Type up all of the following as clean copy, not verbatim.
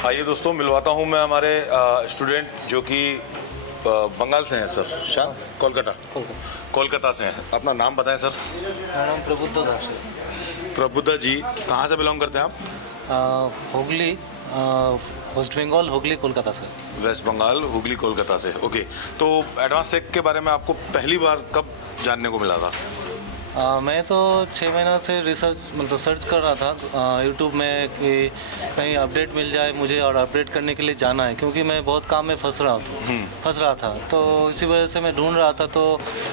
आइए दोस्तों, मिलवाता हूँ मैं हमारे स्टूडेंट जो कि बंगाल से हैं सर, शायद कोलकाता से हैं। अपना नाम बताएं सर। मेरा नाम प्रबुद्ध दास है। प्रबुद्धा जी, कहाँ से बिलोंग करते हैं आप? हुगली, वेस्ट बंगाल, हुगली, कोलकाता से। वेस्ट बंगाल, हुगली, कोलकाता से। ओके, तो एडवांस टेक के बारे में आपको पहली बार कब जानने को मिला था? मैं तो 6 महीनों से सर्च कर रहा था यूट्यूब में कि कहीं अपडेट मिल जाए मुझे, और अपडेट करने के लिए जाना है क्योंकि मैं बहुत काम में फंस रहा था। तो इसी वजह से मैं ढूंढ रहा था। तो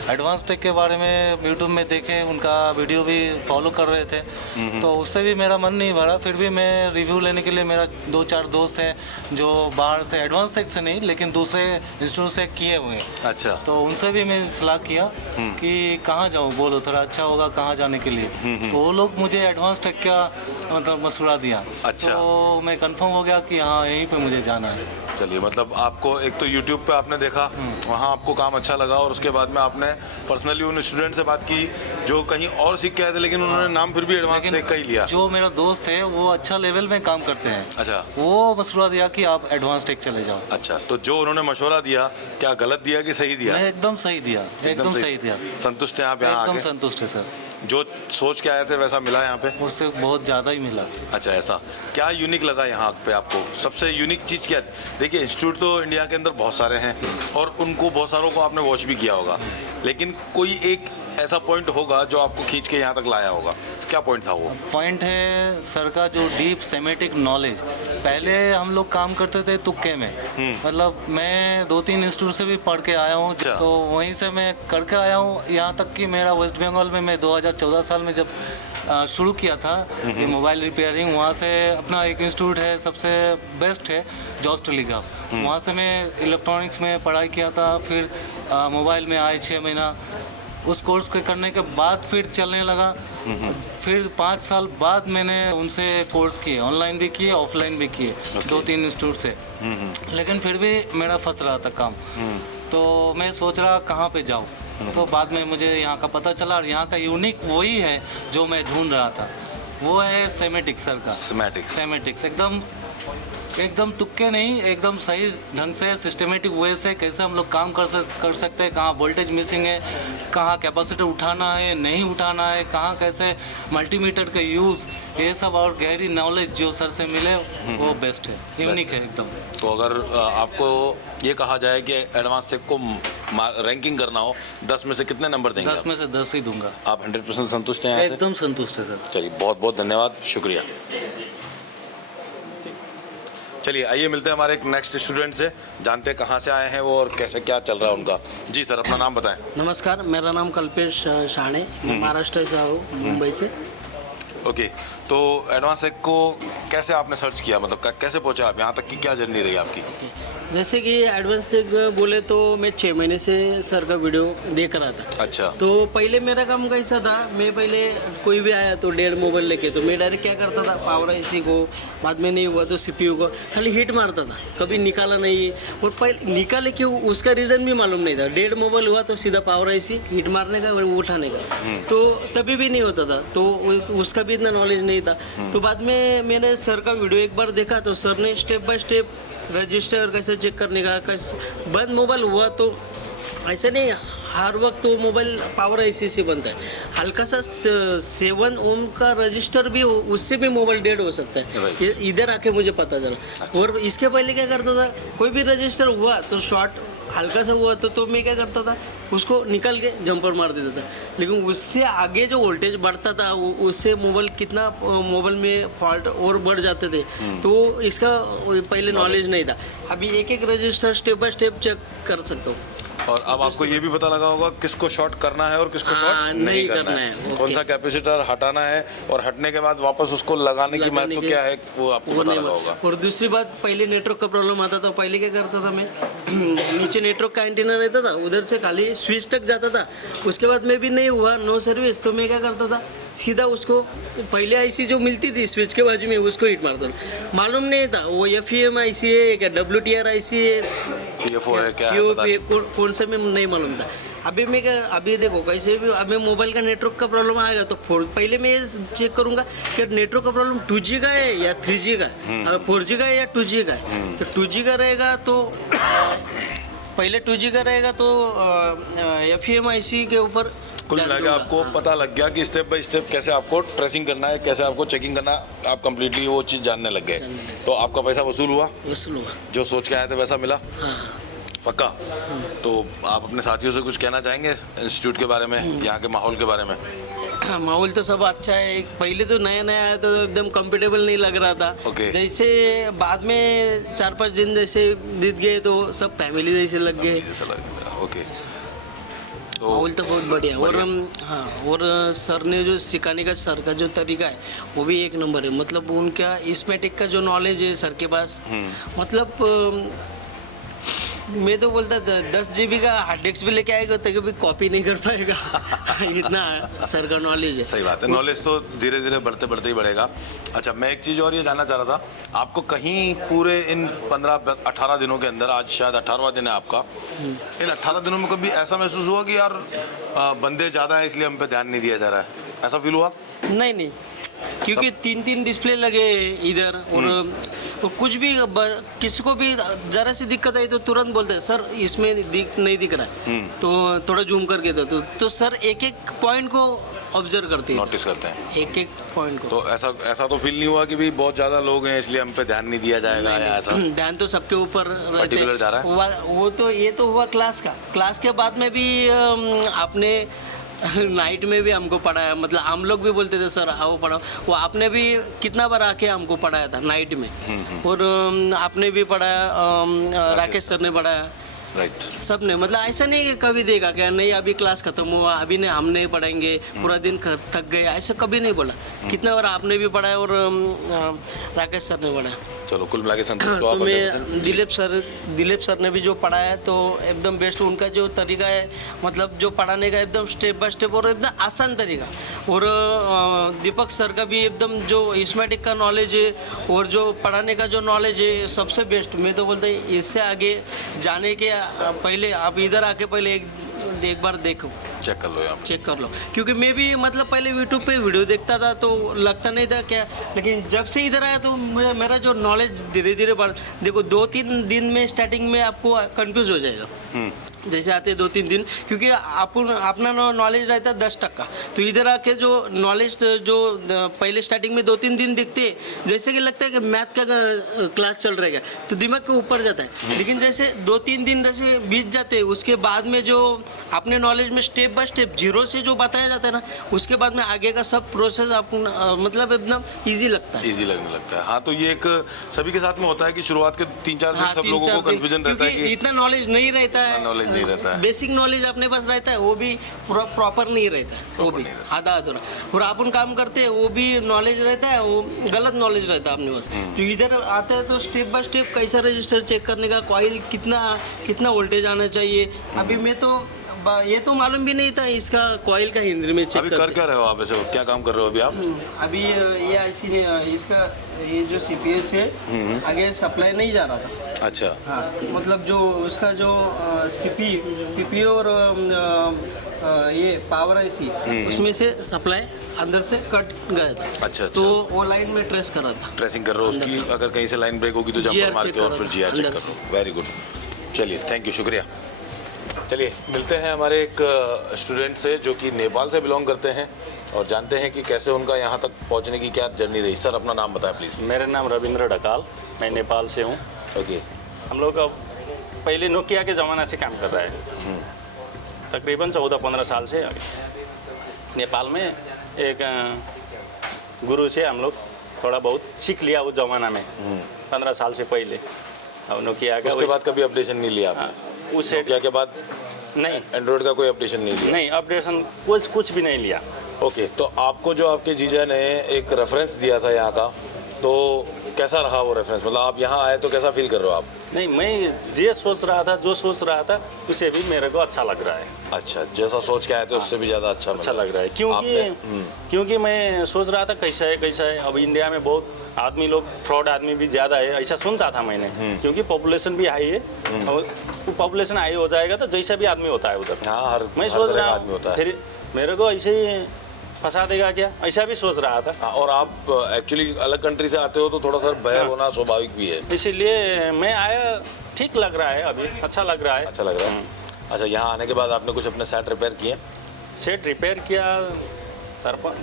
एडवांस टेक के बारे में यूट्यूब में देखे, उनका वीडियो भी फॉलो कर रहे थे। तो उससे भी मेरा मन नहीं भरा। फिर भी मैं रिव्यू लेने के लिए, मेरा 2-4 दोस्त हैं जो बाहर से, एडवांस टेक से नहीं लेकिन दूसरे इंस्टीट्यूट से किए हुए हैं। अच्छा। तो उनसे भी मैं सलाह किया कि कहाँ जाऊँ, बोलो थोड़ा अच्छा होगा कहाँ जाने के लिए। तो वो लोग मुझे एडवांस टेक का मतलब मशवरा दिया। अच्छा। तो मैं कंफर्म हो गया कि हाँ यहीं पे मुझे जाना है। चलिए, मतलब आपको एक तो यूट्यूब पे आपने देखा, वहाँ आपको काम अच्छा लगा, और उसके बाद में आपने पर्सनली उन स्टूडेंट से बात की जो कहीं और सीख के आए थे, लेकिन उन्होंने नाम फिर भी एडवांस टेक का ही लिया। जो मेरा दोस्त है वो अच्छा लेवल में काम करते हैं। अच्छा। वो मशवरा दिया कि आप एडवांस टेक चले जाओ। अच्छा, तो जो उन्होंने मशवरा दिया, क्या गलत दिया कि सही दिया? मैं एकदम सही दिया, एकदम सही दिया। संतुष्ट हैं आप यहाँ एकदम आके? संतुष्ट है सर। जो सोच के आए थे वैसा मिला यहाँ पे? उससे बहुत ज़्यादा ही मिला। अच्छा, ऐसा क्या यूनिक लगा यहाँ पे आपको? सबसे यूनिक चीज़ क्या? देखिए, इंस्टीट्यूट तो इंडिया के अंदर बहुत सारे हैं और उनको बहुत सारों को आपने वॉच भी किया होगा, लेकिन कोई एक ऐसा पॉइंट होगा जो आपको खींच के यहाँ तक लाया होगा। क्या पॉइंट था वो? पॉइंट है सर का जो डीप सेमेटिक नॉलेज। पहले हम लोग काम करते थे तुक्के में, मतलब मैं 2-3 इंस्टीट्यूट से भी पढ़ के आया हूँ। अच्छा। तो वहीं से मैं करके आया हूँ, यहाँ तक कि मेरा वेस्ट बंगाल में मैं 2014 साल में जब शुरू किया था ये मोबाइल रिपेयरिंग, वहाँ से अपना एक इंस्टीट्यूट है सबसे बेस्ट है, जॉस टेलीग्राफ। वहाँ से मैं इलेक्ट्रॉनिक्स में पढ़ाई किया था। फिर मोबाइल में आए 6 महीना, उस कोर्स के करने के बाद फिर चलने लगा। फिर 5 साल बाद मैंने उनसे कोर्स किए, ऑनलाइन भी किए, ऑफलाइन भी किए, 2-3 इंस्टीट्यूट से। लेकिन फिर भी मेरा फंस रहा था काम। तो मैं सोच रहा कहाँ पे जाऊँ। तो बाद में मुझे यहाँ का पता चला, और यहाँ का यूनिक वही है जो मैं ढूंढ रहा था। वो है सेमेटिक्स सर का। सेमेटिक्स एकदम तुक्के नहीं, एकदम सही ढंग से सिस्टमेटिक वे से कैसे हम लोग काम कर सकते हैं, कहाँ वोल्टेज मिसिंग है, कहाँ कैपेसिटर उठाना है नहीं उठाना है, कहाँ कैसे मल्टीमीटर का यूज़, ये सब और गहरी नॉलेज जो सर से मिले वो बेस्ट है, यूनिक है एकदम। तो अगर आपको ये कहा जाए कि एडवांस टेक को रैंकिंग करना हो, 10 में से कितने नंबर देंगे? 10 में से 10 ही दूंगा। आप 100% संतुष्ट हैं? एकदम संतुष्ट है सर। चलिए, बहुत बहुत धन्यवाद, शुक्रिया। चलिए, आइए मिलते हैं हमारे एक नेक्स्ट स्टूडेंट से, जानते हैं कहाँ से आए हैं वो और कैसे क्या चल रहा है उनका। जी सर, अपना नाम बताएं। नमस्कार, मेरा नाम कल्पेश शाणे, मैं महाराष्ट्र से हूँ, मुंबई से। ओके, तो एडवांस टेक को कैसे आपने सर्च किया, मतलब कैसे पहुंचे आप यहाँ तक की, क्या जर्नी रही आपकी? जैसे कि एडवांस टेक बोले तो मैं 6 महीने से सर का वीडियो देख रहा था। अच्छा। तो पहले मेरा काम कैसा था, मैं पहले कोई भी आया तो 1.5 मोबाइल लेके, तो मैं डायरेक्ट क्या करता था, पावर आईसी को, बाद में नहीं हुआ तो सीपीयू को खाली हिट मारता था, कभी निकाला नहीं। और पहले निकाले क्यों उसका रीज़न भी मालूम नहीं था। 1.5 मोबाइल हुआ तो सीधा पावर आईसी हिट मारने का, उठाने का, तो तभी भी नहीं होता था, तो उसका भी इतना नॉलेज नहीं था। तो बाद में मैंने सर का वीडियो एक बार देखा, तो सर ने स्टेप बाय स्टेप रजिस्टर कैसे चेक करने का, कैसे बंद मोबाइल हुआ तो ऐसे नहीं, हर वक्त वो मोबाइल पावर आईसी से बनता है। हल्का सा 7 ओम का रजिस्टर भी हो, उससे भी मोबाइल डेड हो सकता है। ये इधर आके मुझे पता चला। और इसके पहले क्या करता था, कोई भी रजिस्टर हुआ तो शॉर्ट हल्का सा हुआ तो मैं क्या करता था, उसको निकल के जंपर मार देता था। लेकिन उससे आगे जो वोल्टेज बढ़ता था उससे मोबाइल में फॉल्ट और बढ़ जाते थे। तो इसका पहले नॉलेज नहीं था। अभी एक एक register step by step check कर सकता हूँ। और अब आपको ये भी पता लगा होगा किसको शॉर्ट करना है और किसको शॉर्ट नहीं करना है, कौन सा कैपेसिटर हटाना है और हटने के बाद वापस उसको लगाने की महत्व क्या है, वो आपको पता लगा होगा। और दूसरी बात, पहले नेटवर्क का प्रॉब्लम आता था। पहले क्या करता था मैं नीचे नेटवर्क का एंटीना रहता था, उधर से खाली स्विच तक जाता था। उसके बाद में भी नहीं हुआ, नो सर्विस, तो मैं क्या करता था, सीधा उसको पहले आईसी जो मिलती थी स्विच के बाजू में उसको हिट मारता था। मालूम नहीं था वो FEM आईसी है क्या WTR आईसी है, PFO है क्या है, पता नहीं। कौन से में नहीं मालूम था। अभी देखो कैसे भी अभी मोबाइल का नेटवर्क का प्रॉब्लम आएगा तो पहले मैं ये चेक करूंगा कि नेटवर्क का प्रॉब्लम 2G का है या 3G का है, 4G का है या 2G का है। तो 2G का रहेगा तो पहले 2G का रहेगा तो FEMIC के ऊपर कुल मिला के आपको पता लग गया कि स्टेप बाय स्टेप कैसे आपको ट्रेसिंग करना है, कैसे आपको चेकिंग करना है, आप कंप्लीटली वो चीज़ जानने लग गए। तो आपका पैसा वसूल हुआ, जो सोच के आए थे वैसा मिला। हाँ। पक्का। तो आप अपने साथियों से कुछ कहना चाहेंगे इंस्टीट्यूट के बारे में, यहाँ के माहौल के बारे में? माहौल तो सब अच्छा है। पहले तो नया नया आया तो एकदम कंफर्टेबल नहीं लग रहा था। Okay. जैसे बाद में 4-5 दिन जैसे बीत गए तो सब फैमिली जैसे लग गए। ओके। माहौल तो बहुत बढ़िया। और हाँ, और सर ने जो सिखाने का सर का जो तरीका है वो भी एक नंबर है। मतलब उनका इसमेटिक का जो नॉलेज है सर के पास, मतलब मैं तो बोलता 10 GB का हार्ड डिस्क भी लेके आएगा तो कभी कॉपी नहीं कर पाएगा इतना सर का नॉलेज है। सही बात है, नॉलेज तो धीरे धीरे बढ़ते बढ़ते ही बढ़ेगा। अच्छा, मैं एक चीज़ और ये जानना चाह रहा था, आपको कहीं पूरे इन 15-18 दिनों के अंदर, आज शायद 18वां दिन है आपका, इन 18 दिनों में कभी ऐसा महसूस हुआ कि यार बंदे ज़्यादा हैं इसलिए हम पे ध्यान नहीं दिया जा रहा है, ऐसा फील हुआ? नहीं, क्योंकि 3 डिस्प्ले लगे इधर और कुछ भी किसी को भी जरा सी दिक्कत आई तो तुरंत बोलते हैं सर इसमें नहीं दिख रहा है, तो थोड़ा जूम करके दो। तो सर एक पॉइंट को ऑब्जर्व करते हैं, नोटिस करते हैं एक पॉइंट को। तो ऐसा तो फील नहीं हुआ कि भाई बहुत ज़्यादा लोग हैं इसलिए हम पे ध्यान नहीं दिया जाएगा या ऐसा? ध्यान तो सबके ऊपर रहते पर्टिकुलर जा रहा है। वो तो ये तो हुआ क्लास के बाद में भी आपने नाइट में भी हमको पढ़ाया। मतलब हम लोग भी बोलते थे सर आओ पढ़ाओ, वो आपने भी कितना बार आके हमको पढ़ाया था नाइट में। और आपने भी पढ़ाया, राकेश सर ने पढ़ाया, राइट। सब ने। मतलब ऐसा नहीं कि कभी देगा क्या नहीं अभी क्लास खत्म हुआ अभी नहीं हम नहीं पढ़ाएंगे पूरा दिन थक गए, ऐसा कभी नहीं बोला। कितना बार आपने भी पढ़ाया और राकेश सर ने पढ़ाया। चलो, कुल मिला के संतुष्ट हो तो आप? मैं दिलीप सर ने भी जो पढ़ाया तो एकदम बेस्ट। उनका जो तरीका है मतलब जो पढ़ाने का एकदम स्टेप बाय स्टेप और एकदम आसान तरीका। और दीपक सर का भी एकदम जो इसमेटिक का नॉलेज है और जो पढ़ाने का जो नॉलेज है सबसे बेस्ट। मैं तो बोलता हूँ इससे आगे जाने के पहले आप इधर आके पहले एक बार देखो, चेक कर लो यहाँ, चेक कर लो। क्योंकि मैं भी मतलब पहले यूट्यूब पे वीडियो देखता था तो लगता नहीं था क्या, लेकिन जब से इधर आया तो मेरा जो नॉलेज धीरे धीरे बढ़। देखो 2-3 दिन में स्टार्टिंग में आपको कंफ्यूज हो जाएगा जैसे आते 2-3 दिन, क्योंकि अपना नॉलेज रहता है 10%। तो इधर आके जो नॉलेज जो पहले स्टार्टिंग में 2-3 दिन दिखते जैसे कि लगता है कि मैथ का क्लास चल रहेगा तो दिमाग के ऊपर जाता है। लेकिन जैसे 2-3 दिन जैसे बीत जाते हैं उसके बाद में जो अपने नॉलेज में स्टेप बाय स्टेप जीरो से जो बताया जाता है ना, उसके बाद में आगे का सब प्रोसेस मतलब एकदम ईजी लगता है, ईजी लगने लगता है। हाँ, तो ये एक सभी के साथ में होता है कि शुरुआत के 3-4 दिन सब लोगों को कन्फ्यूजन रहता है कि इतना नॉलेज नहीं रहता है, नॉलेज नहीं रहता है, बेसिक नॉलेज अपने पास रहता है वो भी पूरा प्रॉपर नहीं रहता है, वो भी आधा अधूरा। और अपन काम करते हैं वो भी नॉलेज रहता है, वो गलत नॉलेज रहता है अपने पास। तो इधर आता है तो स्टेप बाय स्टेप कैसा रजिस्टर चेक करने का, कॉइल कितना वोल्टेज आना चाहिए। अभी मैं तो ये तो मालूम भी नहीं था इसका कॉइल का हिंदी में चेक। अभी कर क्या रहे हो आप, ऐसे क्या काम कर रहे हो अभी आप? अभी ये IC इसका ये जो CPS है आगे सप्लाई नहीं जा रहा था। अच्छा। हाँ, मतलब जो उसका जो CPU और ये पावर IC उसमें से सप्लाई अंदर से कट गया था। अच्छा। तो वो लाइन में ट्रेस कर रहा था, ट्रेसिंग कर रहे हो उसकी, अगर कहीं से लाइन ब्रेक होगी तो जंपर मार के और फिर GR चेक करो। वेरी गुड, चलिए थैंक यू, शुक्रिया। चलिए मिलते हैं हमारे एक स्टूडेंट से जो कि नेपाल से बिलोंग करते हैं और जानते हैं कि कैसे उनका यहाँ तक पहुँचने की क्या जर्नी रही। सर अपना नाम बताएं प्लीज़। मेरा नाम रविंद्र ढकाल, मैं नेपाल से हूँ। ओके। हम लोग अब पहले नोकिया के ज़माना से काम कर रहे हैं, तकरीबन 14-15 साल से आगे। नेपाल में एक गुरु से हम लोग थोड़ा बहुत सीख लिया उस ज़माना में, 15 साल से पहले। अब नोकिया का उसके बाद कभी अपडेशन नहीं लिया आपने? उस नोकिया के बाद नहीं, एंड्रॉइड का कोई अपडेशन नहीं लिया? नहीं, अपडेशन कुछ भी नहीं लिया। ओके, तो आपको जो आपके जीजा ने एक रेफरेंस दिया था यहाँ का, तो कैसा रहा वो रेफरेंस, मतलब आप यहाँ आए तो कैसा फील कर रहे हो आप? नहीं, मैं ये सोच रहा था, जो सोच रहा था उसे भी मेरे को अच्छा लग रहा है। अच्छा, जैसा सोच के आए थे उससे भी ज़्यादा अच्छा लग रहा है, क्योंकि मैं सोच रहा था कैसा है। अब इंडिया में बहुत आदमी लोग, फ्रॉड आदमी भी ज़्यादा है, ऐसा सुनता था मैंने। क्योंकि पॉपुलेशन भी हाई है, और पॉपुलेशन हाई हो जाएगा तो जैसा भी आदमी होता है उधर। हाँ, मैं सोच रहा हूँ फिर मेरे को ऐसे ही फंसा देगा क्या, ऐसा भी सोच रहा था। हाँ, और आप एक्चुअली अलग कंट्री से आते हो तो थोड़ा सा भय होना स्वाभाविक भी है, इसीलिए मैं आया। ठीक लग रहा है, अभी अच्छा लग रहा है। अच्छा लग रहा है। अच्छा, यहाँ आने के बाद आपने कुछ अपने सेट रिपेयर किए? सेट रिपेयर किया,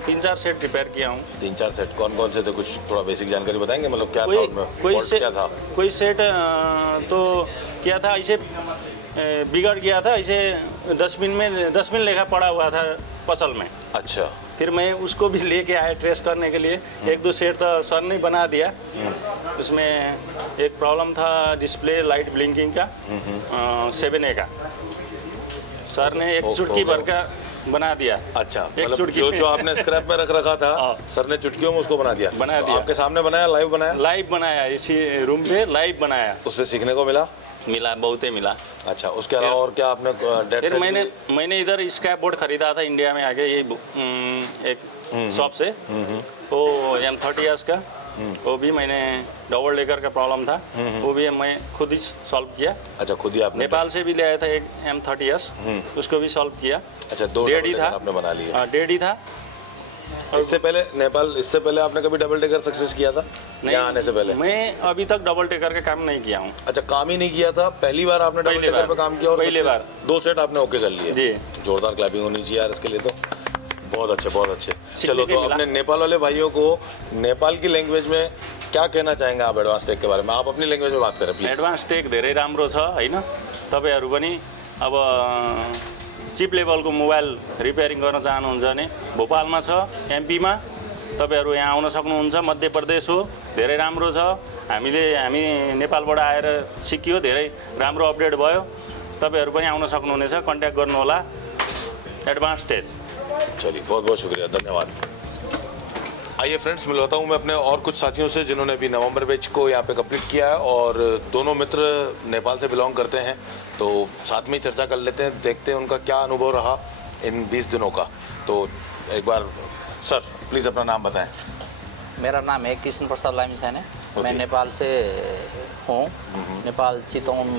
3-4 सेट रिपेयर किया हूँ। 3-4 सेट कौन कौन से थे, कुछ थोड़ा बेसिक जानकारी बताएंगे, मतलब क्या था उनमें, फॉल्ट क्या था? कोई सेट तो क्या था, ऐसे बिगड़ गया था, ऐसे डस्टबिन लेखा पड़ा हुआ था फसल में। अच्छा, फिर मैं उसको भी लेके आया ट्रेस करने के लिए। 1-2 सेट तो सर ने बना दिया। उसमें एक प्रॉब्लम था डिस्प्ले लाइट ब्लिंकिंग का, 7A का। सर ने एक चुटकी भर का बना दिया। अच्छा, मतलब जो आपने स्क्रैप में रख रखा था सर ने चुटकियों में उसको बना दिया। आपके सामने बनाया, लाइव बनाया इसी रूम पे लाइव बनाया। उससे सीखने को मिला, बहुत ही मिला। अच्छा, उसके अलावा और क्या आपने फिर मैंने इधर स्क्रैप बोर्ड खरीदा था इंडिया में आके, ये एक शॉप से, वो M30S का। वो भी मैंने डबल डेकर का प्रॉब्लम था, वो भी मैं खुद ही सॉल्व किया। अच्छा, खुद ही आपने? नेपाल से भी ले आया था एक M30S, उसको भी सॉल्व किया। अच्छा, 2 डेढ़ ही था आपने बना लिया? डेढ़ ही था। इससे पहले आपने कभी डबल डेकर सक्सेस किया था? नहीं, आने से पहले? मैं अभी तक डबल डेकर का काम नहीं किया हूँ। अच्छा, काम ही नहीं किया था, पहली बार आपने डबल डेकर पे काम किया? और पहली बार 2 सेट आपने ओके कर लिए जी। जोरदार क्लैपिंग होनी चाहिए यार इसके लिए तो। बहुत अच्छे, बहुत अच्छे। चलो, तो अपने नेपाल वाले भाइयों को नेपाल की लैंग्वेज में क्या कहना चाहेंगे आप एडवांस टेक के बारे में? आप अपनी लैंग्वेज में बात करें प्लीज। एडवांस टेक धेरै राम्रो छ हैन, तपाईहरु पनि अब चिप लेभलको मोबाइल रिपेयरिङ गर्न चाहनुहुन्छ भने भोपालमा छ, एमपीमा तपाईहरु यहाँ आउन सक्नुहुन्छ। मध्य प्रदेश हो, धेरै राम्रो छ। हामी नेपालबाट आएर सिकियो, धेरै राम्रो अपडेट भयो। तपाईहरु पनि आउन सक्नुहुनेछ, कन्ट्याक्ट गर्नु होला एडवांस टेक। चलिए, बहुत बहुत शुक्रिया, धन्यवाद। आइए फ्रेंड्स, मिलवाता हूँ मैं अपने और कुछ साथियों से जिन्होंने अभी नवंबर बैच को यहाँ पे कंप्लीट किया है, और दोनों मित्र नेपाल से बिलोंग करते हैं, तो साथ में चर्चा कर लेते हैं, देखते हैं उनका क्या अनुभव रहा इन 20 दिनों का। तो एक बार सर प्लीज़ अपना नाम बताएं। मेरा नाम है कृष्ण प्रसाद लामिछाने, मैं नेपाल से हूँ। नेपाल चितवन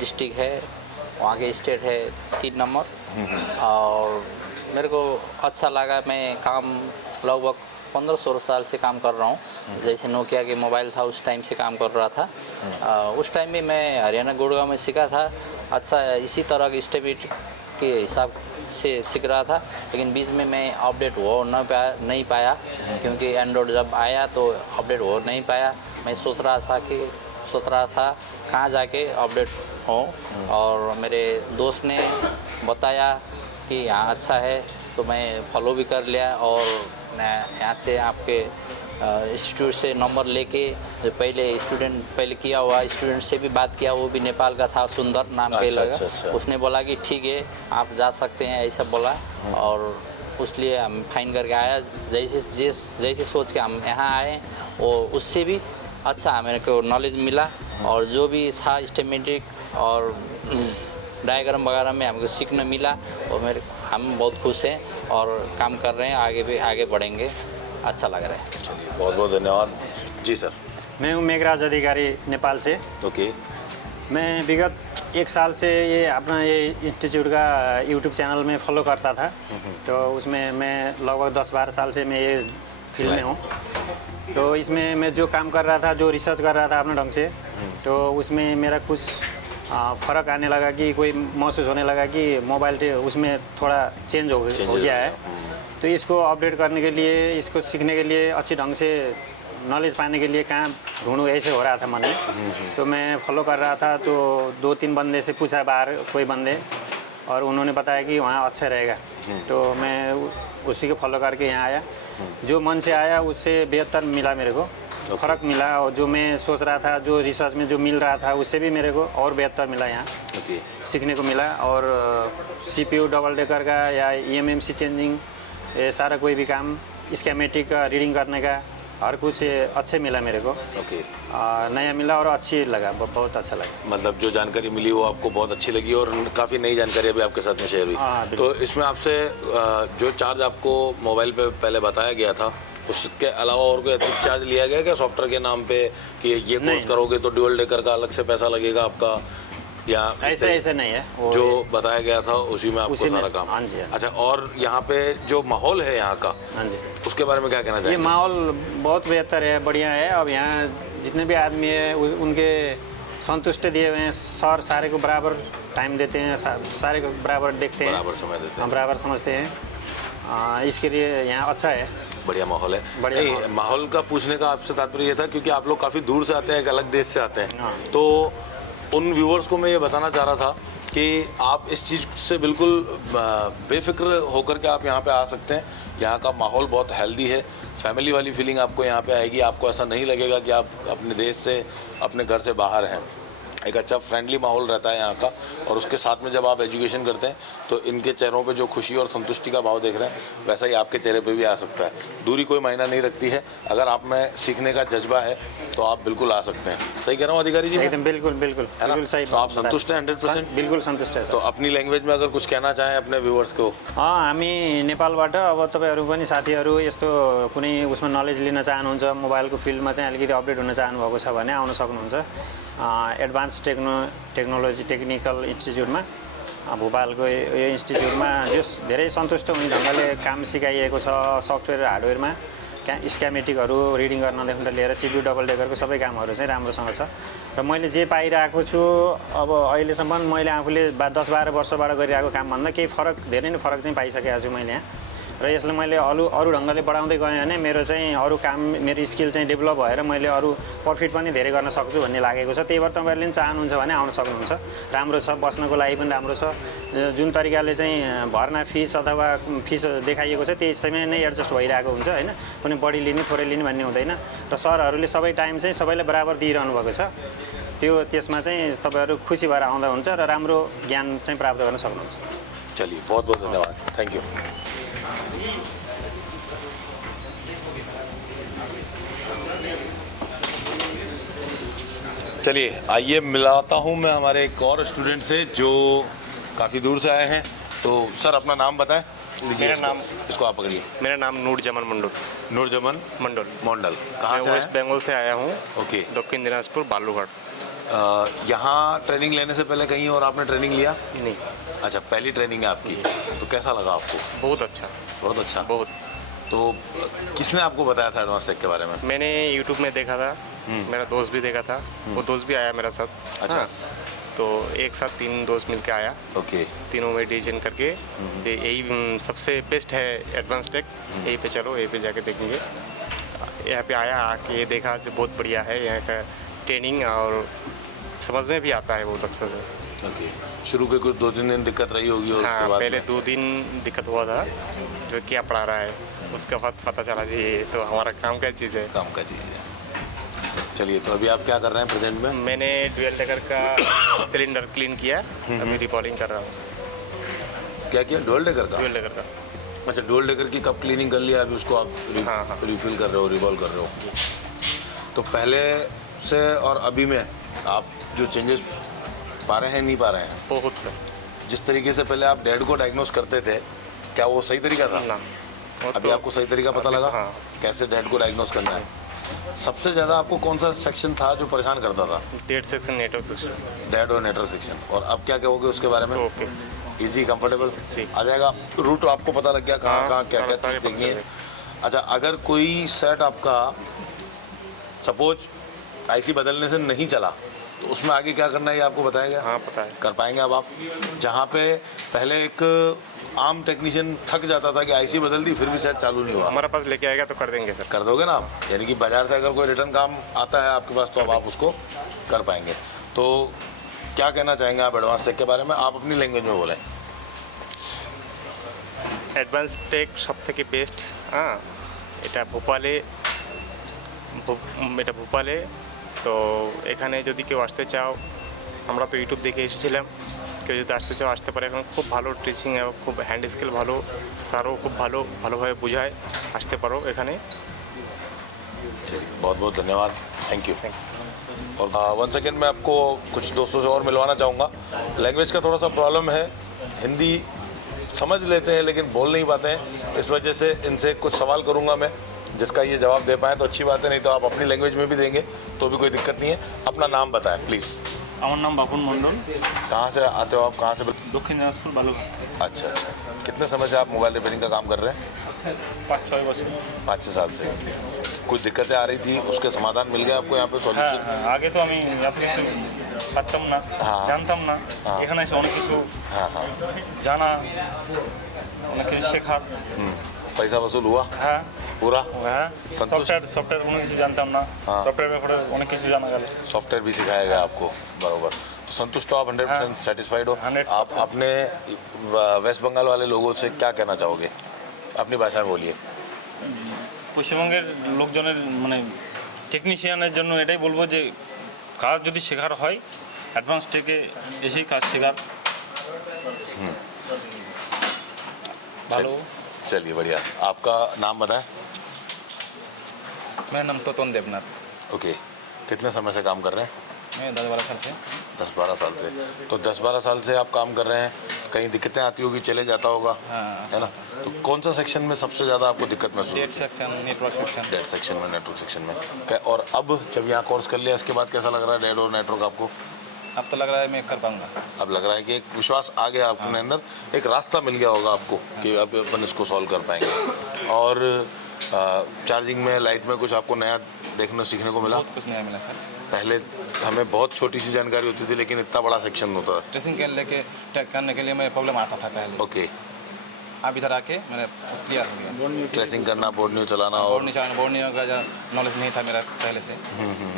डिस्ट्रिक्ट है, वहाँ के स्टेट है 3 नंबर। और मेरे को अच्छा लगा, मैं काम लगभग 15-16 साल से काम कर रहा हूँ। जैसे नोकिया के मोबाइल था उस टाइम से काम कर रहा था। उस टाइम में मैं हरियाणा गुड़गांव में सीखा था। अच्छा, इसी तरह की स्टेबिलिटी के हिसाब से सीख रहा था, लेकिन बीच में मैं अपडेट हो नहीं पाया, क्योंकि एंड्रॉयड जब आया तो अपडेट हो नहीं पाया। मैं सोच रहा था कहाँ जाके अपडेट हो, और मेरे दोस्त ने बताया कि यहाँ अच्छा है, तो मैं फॉलो भी कर लिया। और मैं यहाँ से आपके इंस्टीट्यूट से नंबर लेके, जो पहले किया हुआ स्टूडेंट से भी बात किया, वो भी नेपाल का था, सुंदर नाम पे लगा। अच्छा। उसने बोला कि ठीक है आप जा सकते हैं, ऐसा बोला। और उसलिए हम फाइन करके आया। जैसे सोच के हम यहाँ आए, और उससे भी अच्छा मेरे को नॉलेज मिला, और जो भी था स्टेमेटिक और डायग्राम वगैरह में हमको सीखने मिला, और हम बहुत खुश हैं और काम कर रहे हैं, आगे बढ़ेंगे, अच्छा लग रहा है। चलिए, बहुत बहुत धन्यवाद। जी सर। मैं हूँ मेघराज अधिकारी, नेपाल से। ओके। मैं विगत 1 साल से ये इंस्टीट्यूट का यूट्यूब चैनल में फॉलो करता था, तो उसमें मैं लगभग 10-12 साल से मैं ये फील्ड में हूँ। तो इसमें मैं जो काम कर रहा था, जो रिसर्च कर रहा था अपने ढंग से, तो उसमें मेरा कुछ फ़र्क आने लगा, कि कोई महसूस होने लगा कि मोबाइल उसमें थोड़ा चेंज हो गया है। तो इसको अपडेट करने के लिए, इसको सीखने के लिए, अच्छी ढंग से नॉलेज पाने के लिए कहाँ ढूंढूँ, ऐसे हो रहा था मन में। तो मैं फॉलो कर रहा था, तो 2-3 बंदे से पूछा, बाहर कोई बंदे, और उन्होंने बताया कि वहाँ अच्छा रहेगा। तो मैं उसी को फॉलो करके यहाँ आया। जो मन से आया उससे बेहतर मिला मेरे को, फ़र्क मिला। और जो मैं सोच रहा था, जो रिसर्च में जो मिल रहा था, उससे भी मेरे को और बेहतर मिला यहाँ सीखने को मिला। और CPU डबल डेकर का या EMMC चेंजिंग, ये सारा कोई भी काम, स्कीमेटिक का रीडिंग करने का, हर कुछ अच्छे मिला मेरे को, ओके, नया मिला और अच्छी लगा, बहुत अच्छा लगा। मतलब जो जानकारी मिली वो आपको बहुत अच्छी लगी और काफ़ी नई जानकारी अभी आपके साथ में शेयर हुई। हाँ, तो इसमें आपसे जो चार्ज आपको मोबाइल पे पहले बताया गया था उसके अलावा और कोई अतिरिक्त चार्ज लिया गया क्या सॉफ्टवेयर के नाम पे कि ये कोर्स करोगे तो ड्यूल डेकर का अलग से पैसा लगेगा आपका, या ऐसे नहीं है वो, जो बताया गया था उसी में आपको उसी में, सारा काम? हाँ जी, हाँ। अच्छा, और यहाँ पे जो माहौल है यहाँ का, हाँ जी, उसके बारे में क्या कहना ये चाहिए? माहौल बहुत बेहतर है, बढ़िया है। अब यहाँ जितने भी आदमी है उनके संतुष्ट दिए हुए हैं सर, सारे को बराबर टाइम देते हैं, सारे को बराबर देखते हैं, बराबर समय देते हम हैं, बराबर समझते हैं। इसके लिए यहाँ अच्छा है, बढ़िया माहौल है। बढ़िया नहीं, माहौल। माहौल का पूछने का आपसे तात्पर्य ये था क्योंकि आप लोग काफ़ी दूर से आते हैं, एक अलग देश से आते हैं, हाँ। तो उन व्यूअर्स को मैं ये बताना चाह रहा था कि आप इस चीज़ से बिल्कुल बेफिक्र होकर के आप यहाँ पे आ सकते हैं। यहाँ का माहौल बहुत हेल्दी है, फैमिली वाली फीलिंग आपको यहाँ पे आएगी, आपको ऐसा नहीं लगेगा कि आप अपने देश से, अपने घर से बाहर हैं। एक अच्छा फ्रेंडली माहौल रहता है यहाँ का, और उसके साथ में जब आप एजुकेशन करते हैं तो इनके चेहरों पे जो खुशी और संतुष्टि का भाव देख रहे हैं वैसा ही आपके चेहरे पे भी आ सकता है। दूरी कोई मायना नहीं रखती है, अगर आप में सीखने का जज्बा है तो आप बिल्कुल आ सकते हैं। सही कह रहा हूँ अधिकारी जी? एकदम बिल्कुल बिल्कुल है ना? बिल्कुल सही। तो आप संतुष्ट हैं 100%? बिल्कुल संतुष्ट है तो सर। अपनी लैंग्वेज में अगर कुछ कहना चाहें अपने व्यूअर्स को? हामी नेपालबाट अब तपाईँहरू पनि साथीहरू यस्तो कुनै उसमा नलेज लिन चाहनुहुन्छ, मोबाइलको फिल्डमा चाहिँ अलिकति अपडेट हुन चाहनुभएको छ भने आउन सक्नुहुन्छ एडभान्स टेक्नोलोजी टेक्निकल इन्स्टिच्युटमा, भोपालको यो इन्स्टिच्युटमा जो धेरै सन्तुष्ट हुने ढङ्गले काम सिकाइएको छ। सफ्टवेयर हार्डवेयरमा स्क्यामेटिकहरू रिडिङ गर्नदेखि लिएर सिपियु डबल डेकरको सबै कामहरू चाहिँ राम्रोसँग छ। र मैले जे पाइरहेको छु अब अहिलेसम्म मैले आफूले 10-12 वर्षबाट गरिरहेको कामभन्दा केही फरक, धेरै नै फरक चाहिँ पाइसकेको छु मैले यहाँ। र यसलाई मैले अरू ढङ्गले बढाउँदै गएँ भने मेरो चाहिँ अरू काम, मेरो स्किल चाहिँ डेभलप भएर मैले अरू प्रफिट पनि धेरै गर्न सक्छु भन्ने लागेको छ। त्यही भएर तपाईँहरूले पनि चाहनुहुन्छ भने आउन सक्नुहुन्छ। राम्रो छ, बस्नको लागि पनि राम्रो छ। जुन तरिकाले चाहिँ भर्ना फिस अथवा फिस देखाइएको छ त्यसैमा नै एडजस्ट भइरहेको हुन्छ होइन, कुनै बढी लिने थोरै लिने भन्ने हुँदैन। र सरहरूले सबै टाइम चाहिँ सबैलाई बराबर दिइरहनु भएको छ। त्यसमा चाहिँ तपाईँहरू खुसी भएर आउँदा हुन्छ र राम्रो ज्ञान चाहिँ प्राप्त गर्न सक्नुहुन्छ। चलिए, बहुत बहुत धन्यवाद, थैंक यू। चलिए आइए मिलाता हूँ मैं हमारे एक और स्टूडेंट से जो काफ़ी दूर से आए हैं। तो सर अपना नाम बताएं। लीजिए, मेरा नाम, इसको आप पकड़िए। मेरा नाम नूरजमान मंडल नूरजमान मंडल मंडल, कहाँ मैं से वेस्ट आए? बंगाल से आया हूँ, ओके। दक्षिण दिनाजपुर बालूघाट। यहाँ ट्रेनिंग लेने से पहले कहीं और आपने ट्रेनिंग लिया? नहीं, अच्छा, पहली ट्रेनिंग है आपकी, तो कैसा लगा आपको? बहुत अच्छा, बहुत अच्छा। बहुत। तो किसने आपको बताया था एडवांस टेक के बारे में? मैंने यूट्यूब में देखा था, मेरा दोस्त भी देखा था, वो दोस्त भी आया मेरा साथ। अच्छा। हाँ, तो एक साथ 3 दोस्त मिलके आया, ओके, तीनों मेडिटेशन करके तो यही सबसे बेस्ट है एडवांस टेक, यहीं पे चलो, यहीं पे जाके देखेंगे। यहाँ पे आया, आके देखा जो बहुत बढ़िया है यहाँ का ट्रेनिंग, और समझ में भी आता है बहुत अच्छा से। ओके। शुरू के कुछ 2-3 दिन दिक्कत रही होगी और उसके हाँ, बाद पहले में? 2 दिन दिक्कत हुआ था जो क्या पढ़ा रहा है, उसके बाद पता चला जी ये तो हमारा काम का चीज़ है। काम का चीज़ है। चलिए, तो अभी आप क्या कर रहे हैं प्रेजेंट में? मैंने ड्यूल डेकर का सिलेंडर क्लीन किया, अभी रिपॉलिंग कर रहा हूँ क्या किया? डुअल डेकर का? ड्यूल डेकर का। अच्छा, डुअल डेकर की कब क्लीनिंग कर लिया, अभी उसको आप हाँ। रिफिल कर रहे हो, रिवॉल्व कर रहे हो? तो पहले से और अभी में आप जो चेंजेस पा रहे हैं, नहीं पा रहे हैं? बहुत सर। जिस तरीके से पहले आप डैड को डायग्नोस करते थे, क्या वो सही तरीका था? ना, वो अभी तो आपको सही तरीका पता अभी तो लगा हाँ। कैसे डैड को डायग्नोस करना है? सबसे ज़्यादा आपको कौन सा सेक्शन था जो परेशान करता था? Date section, network section. Dad और नेटवर्क सेक्शन। और अब क्या कहोगे उसके बारे में? तो ओके, इजी, कंफर्टेबल ठीक। आ जाएगा? रूट आपको पता लग गया कहाँ हाँ, कहाँ क्या क्या सारे चीज़ देखनी है? पता अच्छा, अगर कोई सेट आपका सपोज आईसी बदलने से नहीं चला तो उसमें आगे क्या करना है ये आपको बताया गया? हाँ पता है। कर पाएंगे अब आप? जहाँ पे पहले एक आम टेक्नीशियन थक जाता था कि आईसी बदल दी फिर भी सेट चालू नहीं हुआ, हमारे पास लेके आएगा तो कर देंगे सर। कर दोगे ना आप? यानी कि बाजार से अगर कोई रिटर्न काम आता है आपके पास तो अब आप उसको कर पाएंगे। तो क्या कहना चाहेंगे आप एडवांस टेक के बारे में? आप अपनी लैंग्वेज में बोलें। অ্যাডভান্স টেক সব থেকে বেস্ট। হ্যাঁ, এটা ভোপালে, তো এখানে যদি কেউ আসতে চাও, আমরা তো ইউটিউব দেখে এসেছিলাম, কেউ যদি আসতে চাও আসতে পারে। এখন খুব ভালো টিচিং এবং খুব হ্যান্ড স্কিল ভালো, স্যারও খুব ভালোভাবে বোঝায়, আসতে পারো এখানে। चलिए बहुत बहुत धन्यवाद, थैंक यू। और वन सेकेंड मैं आपको कुछ दोस्तों से और मिलवाना चाहूँगा। लैंग्वेज का थोड़ा सा प्रॉब्लम है, हिंदी समझ लेते हैं लेकिन बोल नहीं पाते हैं, इस वजह से इनसे कुछ सवाल करूँगा मैं, जिसका ये जवाब दे पाएँ तो अच्छी बात है, नहीं तो आप अपनी लैंग्वेज में भी देंगे तो भी कोई दिक्कत नहीं है। अपना नाम बताएं प्लीज़। আমার নাম বাপুন মণ্ডল, कहाँ से आते हो आप, कहाँ से? দক্ষিণ দিনাজপুর বালুঘাট। अच्छा अच्छा, कितने समय से आप मोबाइल रिपेयरिंग का काम कर रहे हैं? 5-6 বছর। 5-6 साल से। कुछ दिक्कतें आ रही थी, उसके समाधान मिल गया आपको यहाँ पे হ্যাঁ सॉल्यूशन? হ্যাঁ, আগে তো আমি এত কিছু পারতাম না, হ্যাঁ। জানতাম না। এখানে এসে অনেক কিছু हाँ हाँ। জানা, অনেক কিছু শেখার। पैसा वसूल हुआ হ্যাঁ पूरा? হ্যাঁ, সন্তুষ্ট? সফটওয়্যার কোনো কিছু জানতাম না, হ্যাঁ। সফটওয়্যার ব্যাপারে অনেক কিছু জানা গেল। सॉफ्टवेयर भी सिखाया गया आपको, बरोबर। तो संतुष्ट हो आप, 100% सेटिस्फाइड हो? 100%। आप अपने वेस्ट बंगाल वाले लोगों से क्या कहना चाहोगे, अपनी भाषा में बोलिए। পশ্চিমবঙ্গের লোকজনের মানে টেকনিশিয়ানের জন্য এটাই বলবো যে কাজ যদি শেখার হয় অ্যাডভান্স টেকে এসেই কাজ শেখার ভালো। चलिए बढ़िया। आपका नाम बताएं। मेरा नाम तोतन देवनाथ। ओके, कितने समय से काम कर रहे हैं? मैं 10-12 साल से। 10-12 साल से। तो 10-12 साल से आप काम कर रहे हैं, कहीं दिक्कतें आती होगी, चले जाता होगा, हाँ, है ना? तो कौन सा सेक्शन में सबसे ज़्यादा आपको दिक्कत महसूस डेट होती है? Section, network section. Date section में, नेटवर्क सेक्शन में। और अब जब यहाँ कोर्स कर लिया इसके बाद कैसा लग रहा है डेट और नेटवर्क आपको? अब तो लग रहा है मैं कर पाऊँगा। अब लग रहा है कि एक विश्वास आ गया अपने अंदर, एक रास्ता मिल गया होगा आपको कि अब अपन इसको सॉल्व कर पाएंगे। और चार्जिंग में, लाइट में कुछ आपको नया देखने सीखने को मिला? बहुत कुछ नया मिला सर। पहले हमें बहुत छोटी सी जानकारी होती थी लेकिन इतना बड़ा सेक्शन होता है। ट्रेसिंग के लेके टैग करने के लिए मैं प्रॉब्लम आता था पहले। ओके, अब इधर आके मैंने क्लियर हो गया। ट्रेसिंग करना, बोर्ड न्यू चलाना बोर्ड और नहीं चलाना, बोर्ड नहीं का नॉलेज नहीं था मेरा पहले से।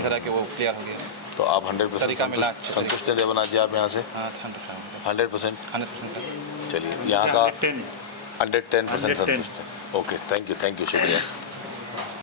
इधर आके वो क्लियर हो गया। तो आप 100% तरीका मिला, अच्छा संतुष्ट हैं देवनाथ जी आप यहाँ से? हाँ 100%। 100%? सर। चलिए यहाँ का 110। 110% संतुष्ट है। ओके, थैंक यू शुक्रिया।